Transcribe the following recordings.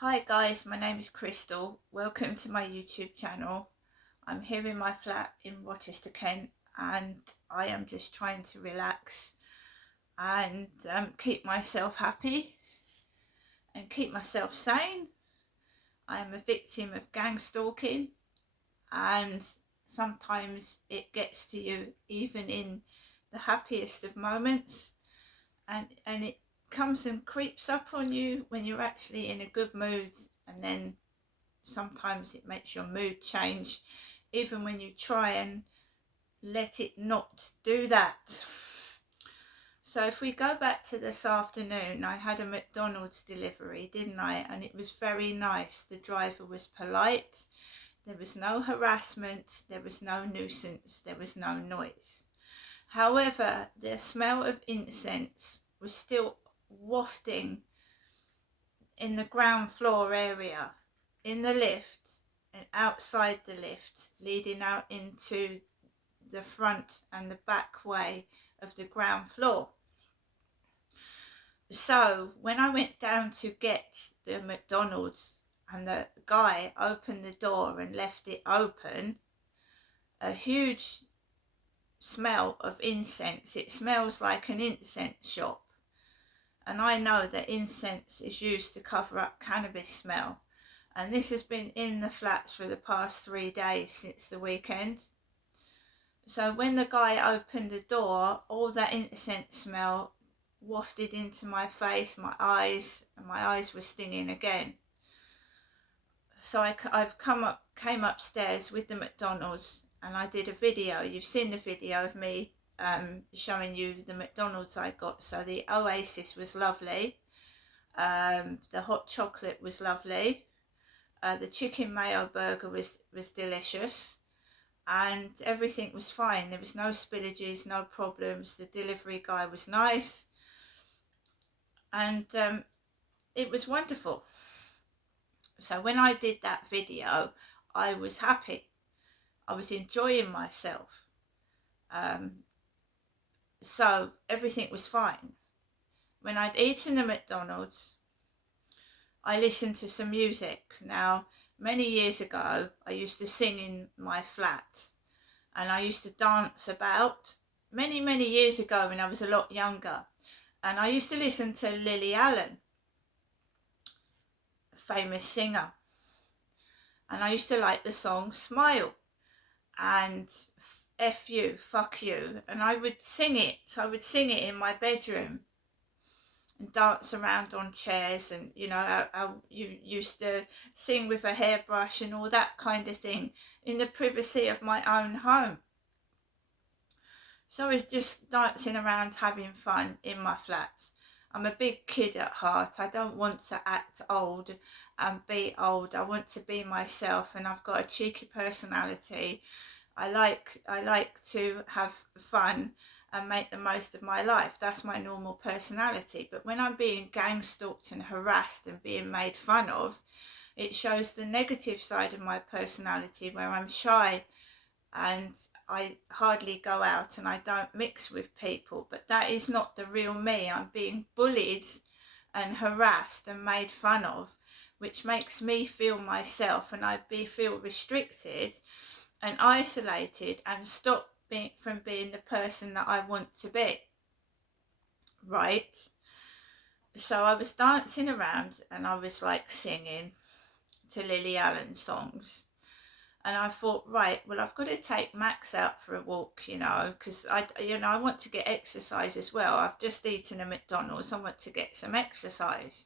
Hi guys, my name is Crystal. Welcome to my YouTube channel. I'm here in my flat in Rochester, Kent, and I am just trying to relax and keep myself happy and keep myself sane. I am a victim of gang stalking, and sometimes it gets to you even in the happiest of moments, and it comes and creeps up on you when you're actually in a good mood, and then sometimes it makes your mood change even when you try and let it not do that. So if we go back to this afternoon, I had a McDonald's delivery, didn't I? And it was very nice. The driver was polite. There was no harassment. There was no nuisance. There was no noise. However, the smell of incense was still wafting in the ground floor area, in the lift and outside the lift, leading out into the front and the back way of the ground floor. So when I went down to get the McDonald's and the guy opened the door and left it open, a huge smell of incense. It smells like an incense shop. And I know that incense is used to cover up cannabis smell. And this has been in the flats for the past 3 days since the weekend. So when the guy opened the door, all that incense smell wafted into my face, my eyes, and my eyes were stinging again. So came upstairs with the McDonald's, and I did a video. You've seen the video of me showing you the McDonald's I got. So the Oasis was lovely. The hot chocolate was lovely. The chicken mayo burger was delicious, and everything was fine. There was no spillages, no problems. The delivery guy was nice, and it was wonderful. So when I did that video, I was happy. I was enjoying myself. So everything was fine. When I'd eaten the McDonald's, I listened to some music. Now, many years ago, I used to sing in my flat, and I used to dance about many, many years ago when I was a lot younger. And I used to listen to Lily Allen, a famous singer. And I used to like the song Smile and F you, fuck you. And I would sing it. I would sing it in my bedroom and dance around on chairs, and how you used to sing with a hairbrush and all that kind of thing in the privacy of my own home. So I was just dancing around having fun in my flat. I'm a big kid at heart. I don't want to act old and be old. I want to be myself, and I've got a cheeky personality. I like to have fun and make the most of my life. That's my normal personality. But when I'm being gang stalked and harassed and being made fun of, it shows the negative side of my personality, where I'm shy and I hardly go out and I don't mix with people. But that is not the real me. I'm being bullied and harassed and made fun of, which makes me feel myself, and feel restricted and isolated and stop from being the person that I want to be, right? So I was dancing around and I was like singing to Lily Allen songs, and I thought, right, well, I've got to take Max out for a walk, because I want to get exercise as well. I've just eaten a McDonald's. I want to get some exercise.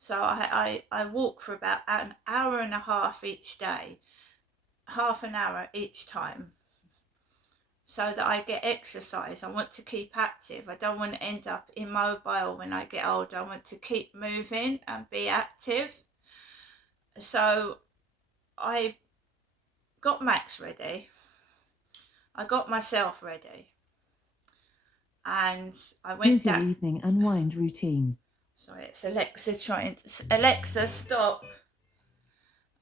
So I walk for about an hour and a half each day, half an hour each time, so that I get exercise. I want to keep active. I don't want to end up immobile when I get older. I want to keep moving and be active. So I got Max ready. I got myself ready. And I went Here's your down. evening unwind routine. Sorry, it's Alexa trying to... Alexa, stop.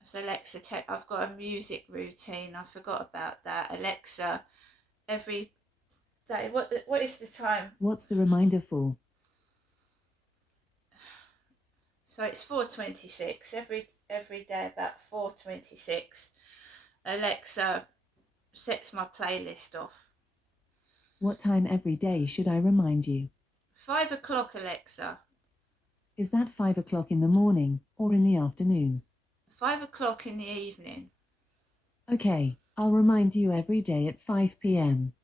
It's Alexa, I've got a music routine. I forgot about that. Alexa, every day. What is the time? What's the reminder for? So it's 4:26 every day about 4:26. Alexa sets my playlist off. What time every day should I remind you? 5 o'clock, Alexa. Is that 5 o'clock in the morning or in the afternoon? 5 o'clock in the evening. Okay, I'll remind you every day at 5 p.m.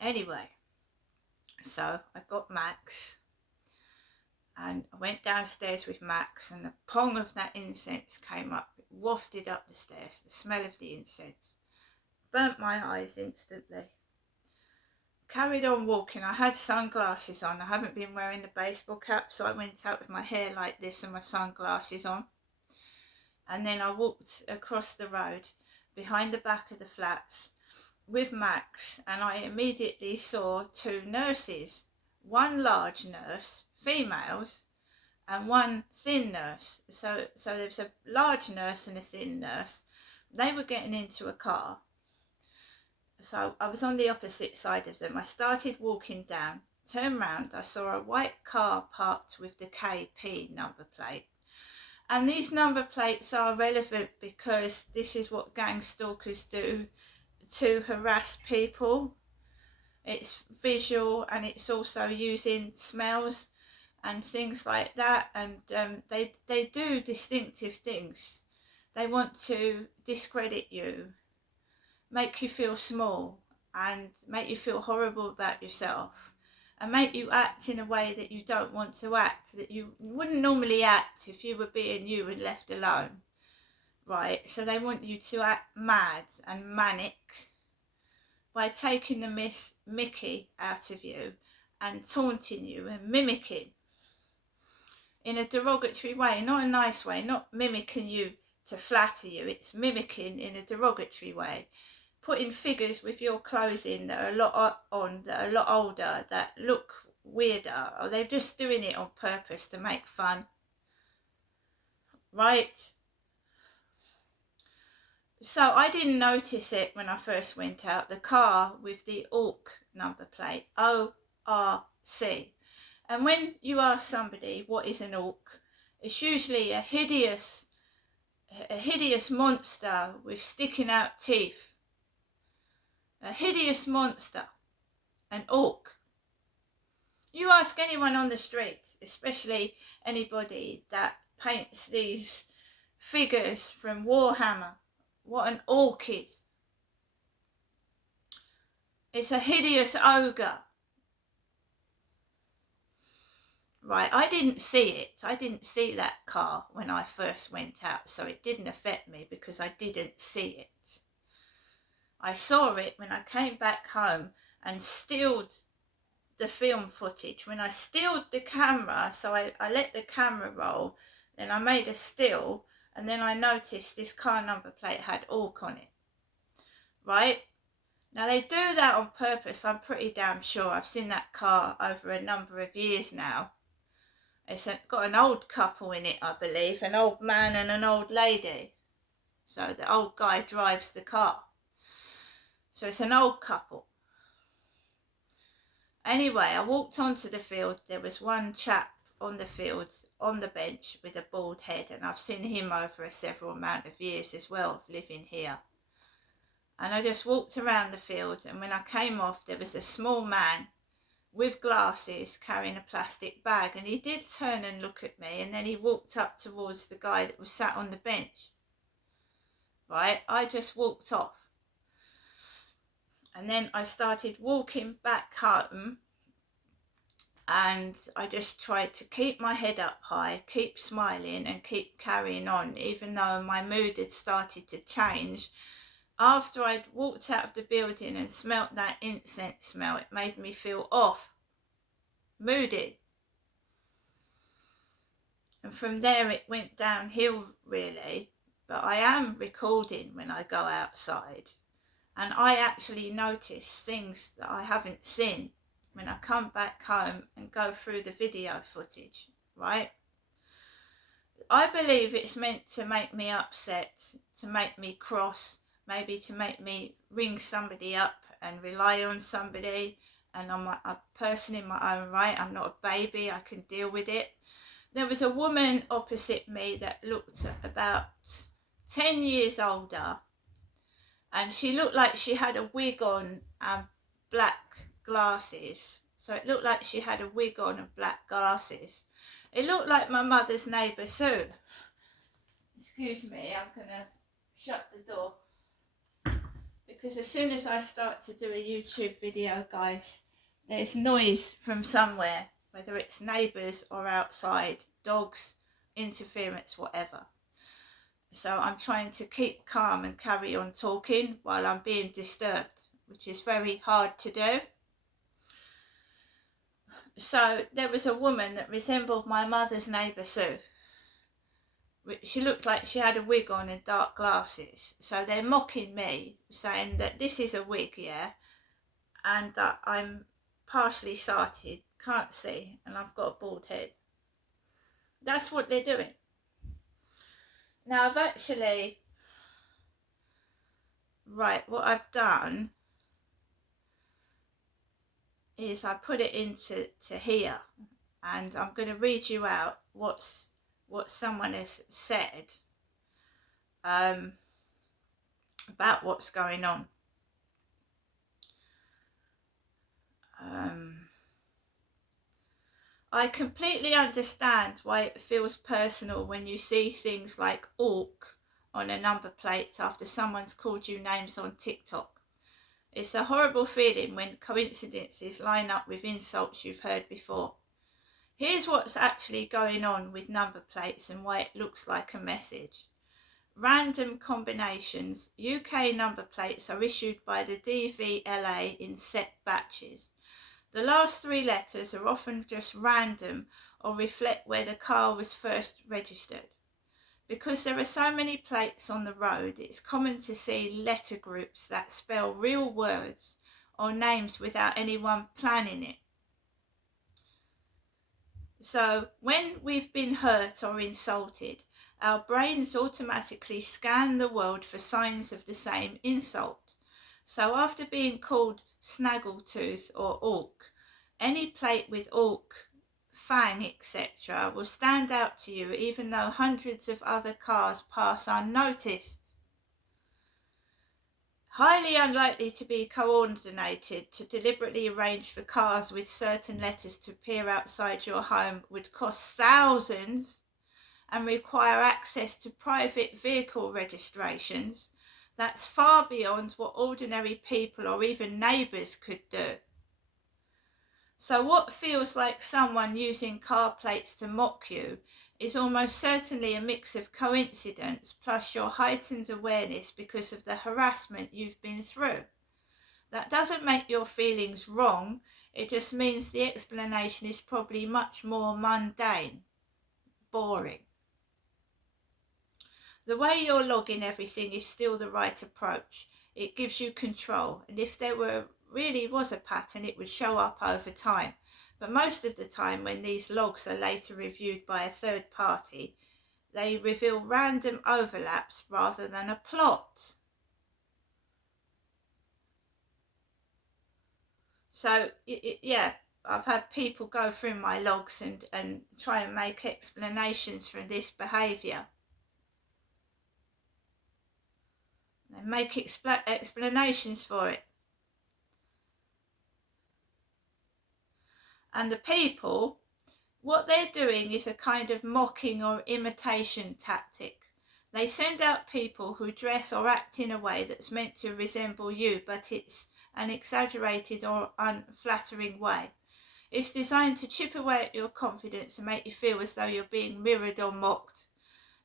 Anyway, so I got Max and I went downstairs with Max, and the pong of that incense came up. It wafted up the stairs, the smell of the incense. Burnt my eyes instantly. Carried on walking. I had sunglasses on. I haven't been wearing the baseball cap, so I went out with my hair like this and my sunglasses on. And then I walked across the road behind the back of the flats with Max, and I immediately saw two nurses, one large nurse, females, and one thin nurse. So there was a large nurse and a thin nurse. They were getting into a car. So I was on the opposite side of them. I started walking down, turned round, I saw a white car parked with the KP number plate. And these number plates are relevant because this is what gang stalkers do to harass people. It's visual, and it's also using smells and things like that, and they do distinctive things. They want to discredit you, make you feel small, and make you feel horrible about yourself, and make you act in a way that you don't want to act, that you wouldn't normally act if you were being you and left alone, right? So they want you to act mad and manic by taking the Mickey out of you and taunting you and mimicking in a derogatory way, not a nice way, not mimicking you to flatter you. It's mimicking in a derogatory way, putting figures with your clothes in that are a lot on, that are a lot older, that look weirder, or they're just doing it on purpose to make fun, right? So I didn't notice it when I first went out. The car with the ORC number plate, ORC. And when you ask somebody what is an ORC, it's usually a hideous monster with sticking out teeth. A hideous monster, an ORC. You ask anyone on the street, especially anybody that paints these figures from Warhammer, what an orc is. It's a hideous ogre. Right, I didn't see it. I didn't see that car when I first went out, so it didn't affect me because I didn't see it. I saw it when I came back home and stilled the film footage. When I stilled the camera, so I let the camera roll, then I made a still, and then I noticed this car number plate had ORC on it, right? Now they do that on purpose, I'm pretty damn sure. I've seen that car over a number of years now. It's got an old couple in it, I believe, an old man and an old lady. So the old guy drives the car. So it's an old couple. Anyway, I walked onto the field. There was one chap on the field, on the bench with a bald head, and I've seen him over a several amount of years as well of living here. And I just walked around the field, and when I came off, there was a small man with glasses carrying a plastic bag, and he did turn and look at me, and then he walked up towards the guy that was sat on the bench. Right, I just walked off. And then I started walking back home, and I just tried to keep my head up high, keep smiling and keep carrying on, even though my mood had started to change. After I'd walked out of the building and smelt that incense smell, it made me feel off, moody. And from there it went downhill really, but I am recording when I go outside. And I actually notice things that I haven't seen when I come back home and go through the video footage, right? I believe it's meant to make me upset, to make me cross, maybe to make me ring somebody up and rely on somebody. And I'm a person in my own right. I'm not a baby. I can deal with it. There was a woman opposite me that looked about 10 years older, and she looked like she had a wig on and black glasses. So it looked like she had a wig on and black glasses. It looked like my mother's neighbour Sue. Excuse me, I'm going to shut the door. Because as soon as I start to do a YouTube video, guys, there's noise from somewhere, whether it's neighbours or outside, dogs, interference, whatever. So I'm trying to keep calm and carry on talking while I'm being disturbed, which is very hard to do. So there was a woman that resembled my mother's neighbour Sue. She looked like she had a wig on and dark glasses. So they're mocking me, saying that this is a wig, yeah, and that I'm partially sighted, can't see, and I've got a bald head. That's what they're doing. Now I've actually, right, what I've done is I put it into here, and I'm going to read you out what someone has said about what's going on. I completely understand why it feels personal when you see things like "orc" on a number plate after someone's called you names on TikTok. It's a horrible feeling when coincidences line up with insults you've heard before. Here's what's actually going on with number plates and why it looks like a message. Random combinations. UK number plates are issued by the DVLA in set batches. The last 3 letters are often just random or reflect where the car was first registered. Because there are so many plates on the road, it's common to see letter groups that spell real words or names without anyone planning it. So when we've been hurt or insulted, our brains automatically scan the world for signs of the same insult. So after being called snaggletooth or orc, any plate with orc, fang, etc. will stand out to you even though hundreds of other cars pass unnoticed. Highly unlikely to be coordinated to deliberately arrange for cars with certain letters to appear outside your home would cost thousands and require access to private vehicle registrations. That's far beyond what ordinary people or even neighbours could do. So what feels like someone using car plates to mock you is almost certainly a mix of coincidence plus your heightened awareness because of the harassment you've been through. That doesn't make your feelings wrong, it just means the explanation is probably much more mundane, boring. The way you're logging everything is still the right approach. It gives you control, and if there really was a pattern, it would show up over time. But most of the time, when these logs are later reviewed by a third party, they reveal random overlaps rather than a plot. So, yeah, I've had people go through my logs and try and make explanations for this behaviour. They make explanations for it. And the people, what they're doing is a kind of mocking or imitation tactic. They send out people who dress or act in a way that's meant to resemble you, but it's an exaggerated or unflattering way. It's designed to chip away at your confidence and make you feel as though you're being mirrored or mocked.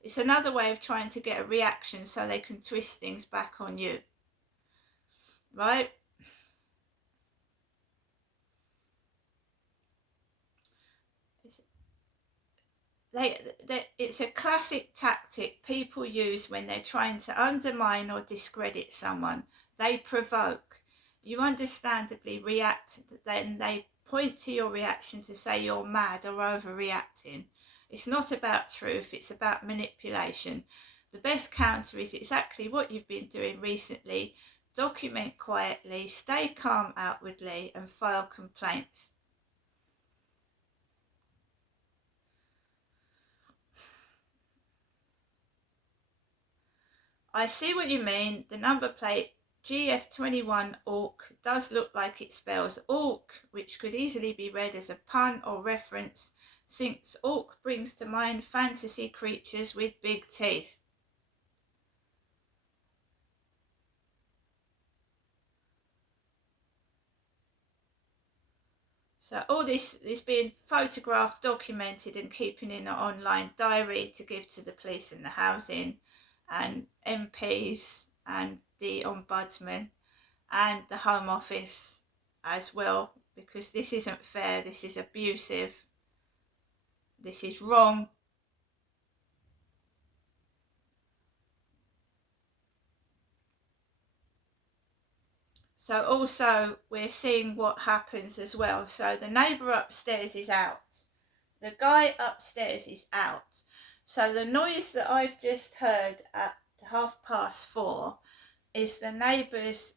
It's another way of trying to get a reaction so they can twist things back on you. Right? It's a classic tactic people use when they're trying to undermine or discredit someone. They provoke. You understandably react, then they point to your reaction to say you're mad or overreacting. It's not about truth, it's about manipulation. The best counter is exactly what you've been doing recently. Document quietly, stay calm outwardly, and file complaints. I see what you mean. The number plate GF21 Orc does look like it spells Orc, which could easily be read as a pun or reference, since Orc brings to mind fantasy creatures with big teeth. So all this is being photographed, documented and keeping in an online diary to give to the police and the housing and MPs and the Ombudsman and the Home Office as well, because this isn't fair, this is abusive, this is wrong. So also we're seeing what happens as well. So the neighbour upstairs is out. The guy upstairs is out. So the noise that I've just heard at 4:30 is the neighbours,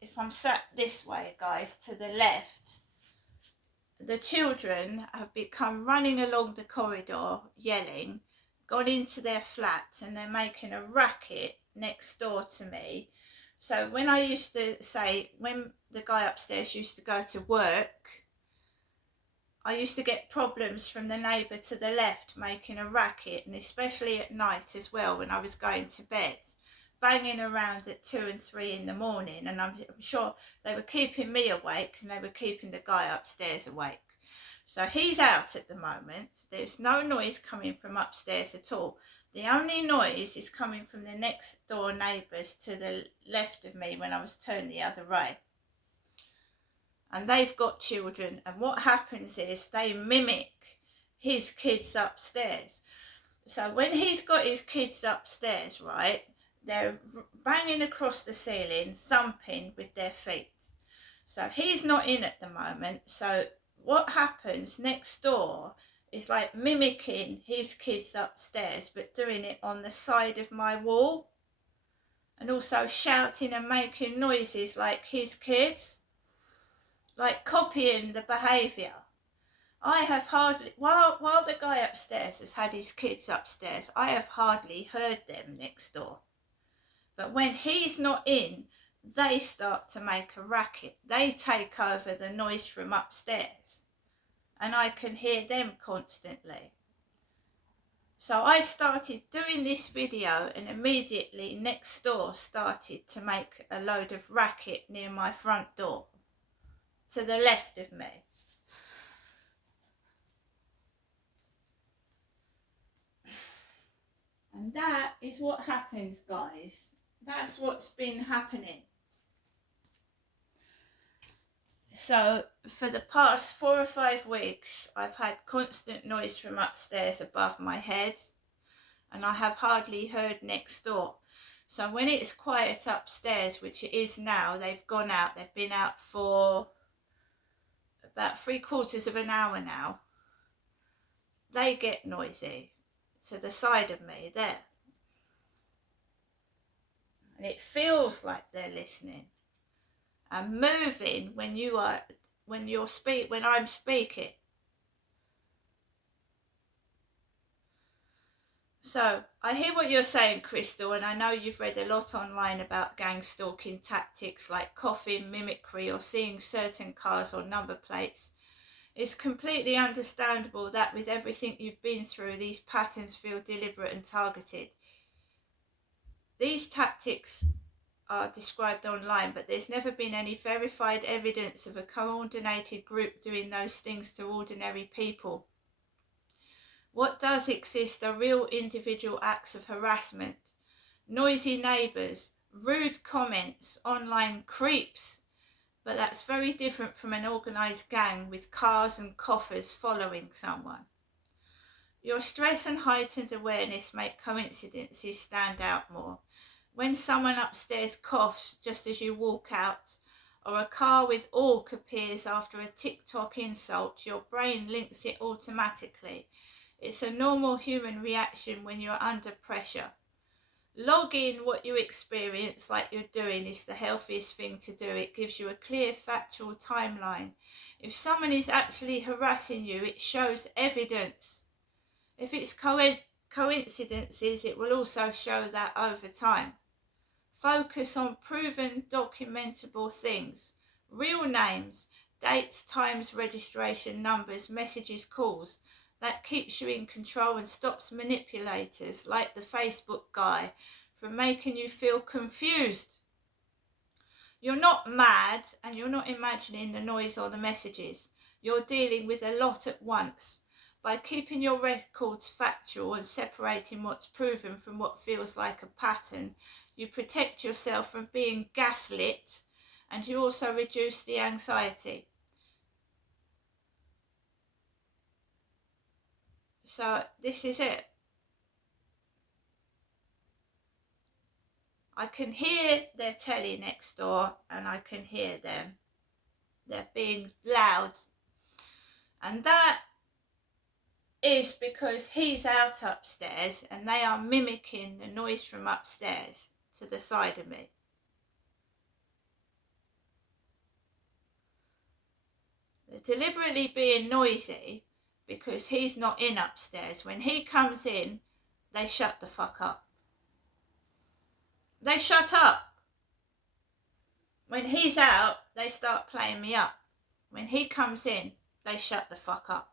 if I'm sat this way, guys, to the left, the children have become running along the corridor yelling, gone into their flat, and they're making a racket next door to me. So when I used to say, when the guy upstairs used to go to work, I used to get problems from the neighbour to the left making a racket, and especially at night as well when I was going to bed, banging around at 2 and 3 in the morning, and I'm sure they were keeping me awake and they were keeping the guy upstairs awake. So he's out at the moment. There's no noise coming from upstairs at all. The only noise is coming from the next door neighbours to the left of me when I was turned the other way. And they've got children, and what happens is they mimic his kids upstairs. So when he's got his kids upstairs, right, they're banging across the ceiling, thumping with their feet. So he's not in at the moment. So what happens next door is like mimicking his kids upstairs, but doing it on the side of my wall, and also shouting and making noises like his kids, like copying the behaviour. I have hardly, while the guy upstairs has had his kids upstairs, I have hardly heard them next door. But when he's not in, they start to make a racket. They take over the noise from upstairs, and I can hear them constantly. So I started doing this video, and immediately next door started to make a load of racket near my front door, to the left of me. And that is what happens, guys. That's what's been happening. So for the past 4 or 5 weeks, I've had constant noise from upstairs above my head, and I have hardly heard next door. So when it's quiet upstairs, which it is now, they've gone out. They've been out for about 3/4 of an hour now. They get noisy to the side of me there. And it feels like they're listening and moving when I'm speaking. So I hear what you're saying, Crystal, and I know you've read a lot online about gang stalking tactics like coughing, mimicry, or seeing certain cars or number plates. It's completely understandable that with everything you've been through, these patterns feel deliberate and targeted. These tactics are described online, but there's never been any verified evidence of a coordinated group doing those things to ordinary people. What does exist are real individual acts of harassment, noisy neighbours, rude comments, online creeps, but that's very different from an organised gang with cars and coffers following someone. Your stress and heightened awareness make coincidences stand out more. When someone upstairs coughs just as you walk out, or a car with "orc" appears after a TikTok insult, your brain links it automatically. It's a normal human reaction when you're under pressure. Log in what you experience like you're doing is the healthiest thing to do. It gives you a clear factual timeline. If someone is actually harassing you, it shows evidence. If it's coincidences, it will also show that over time. Focus on proven documentable things. Real names, dates, times, registration numbers, messages, calls. That keeps you in control and stops manipulators like the Facebook guy from making you feel confused. You're not mad and you're not imagining the noise or the messages. You're dealing with a lot at once. By keeping your records factual and separating what's proven from what feels like a pattern, you protect yourself from being gaslit, and you also reduce the anxiety. So this is it. I can hear their telly next door and I can hear them. They're being loud. And that is because he's out upstairs and they are mimicking the noise from upstairs to the side of me. They're deliberately being noisy because he's not in upstairs. When he comes in, they shut the fuck up. They shut up. When he's out, they start playing me up. When he comes in, they shut the fuck up.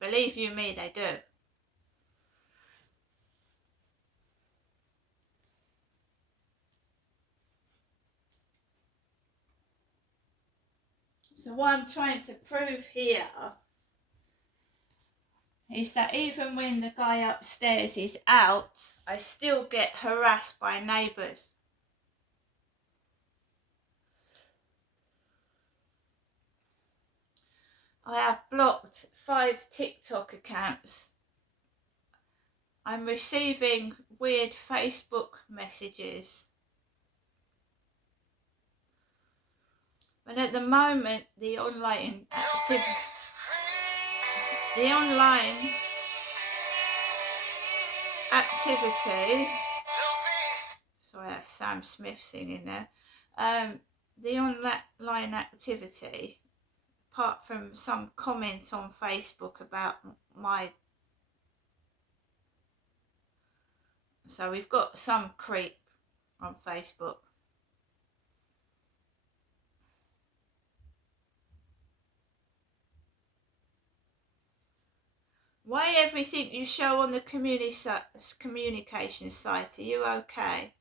Believe you me, they do. So what I'm trying to prove here is that even when the guy upstairs is out, I still get harassed by neighbours. I have blocked 5 TikTok accounts. I'm receiving weird Facebook messages. But at the moment, the online activity, sorry, that's Sam Smith singing there. The online activity, apart from some comment on Facebook about so we've got some creep on Facebook. Why everything you show on the communication site? Are you okay?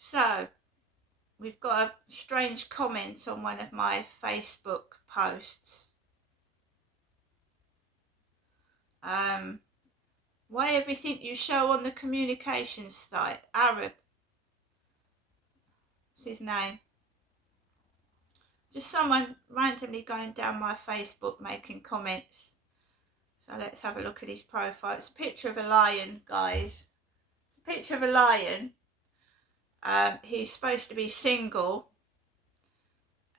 So, we've got a strange comment on one of my Facebook posts. Why everything you show on the communications site? Arab. What's his name? Just someone randomly going down my Facebook making comments. So let's have a look at his profile. It's a picture of a lion, guys. It's a picture of a lion. He's supposed to be single.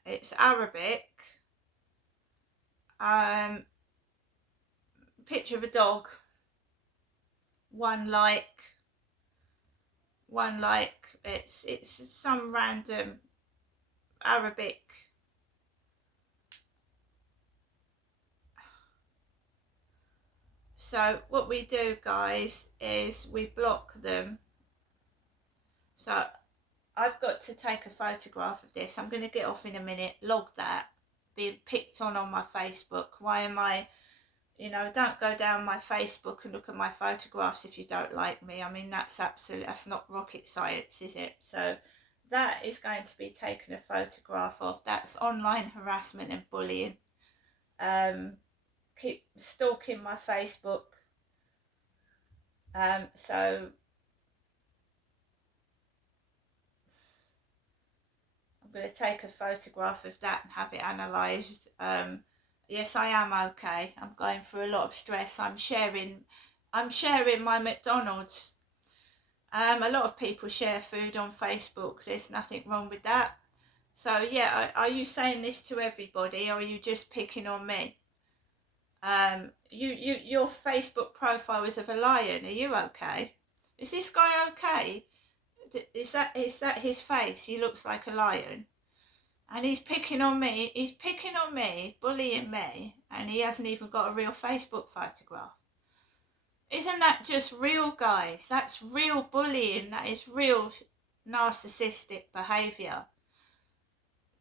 It's Arabic. Picture of a dog. One like. It's some random Arabic. So what we do, guys, is we block them. So I've got to take a photograph of this. I'm going to get off in a minute, log that, being picked on my Facebook. Why am I, don't go down my Facebook and look at my photographs if you don't like me. I mean, that's not rocket science, is it? So that is going to be taken a photograph of. That's online harassment and bullying. Keep stalking my Facebook. So I'm going to take a photograph of that and have it analysed. Yes, I am okay. I'm going through a lot of stress. I'm sharing my McDonald's. A lot of people share food on Facebook. There's nothing wrong with that. So yeah, are you saying this to everybody, or are you just picking on me? Your Facebook profile is of a lion. Are you okay? Is this guy okay? Is that his face? He looks like a lion, and he's picking on me. He's picking on me, bullying me, and he hasn't even got a real Facebook photograph. Isn't that just real, guys? That's real bullying. That is real narcissistic behaviour.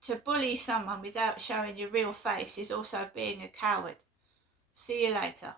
To bully someone without showing your real face is also being a coward. See you later.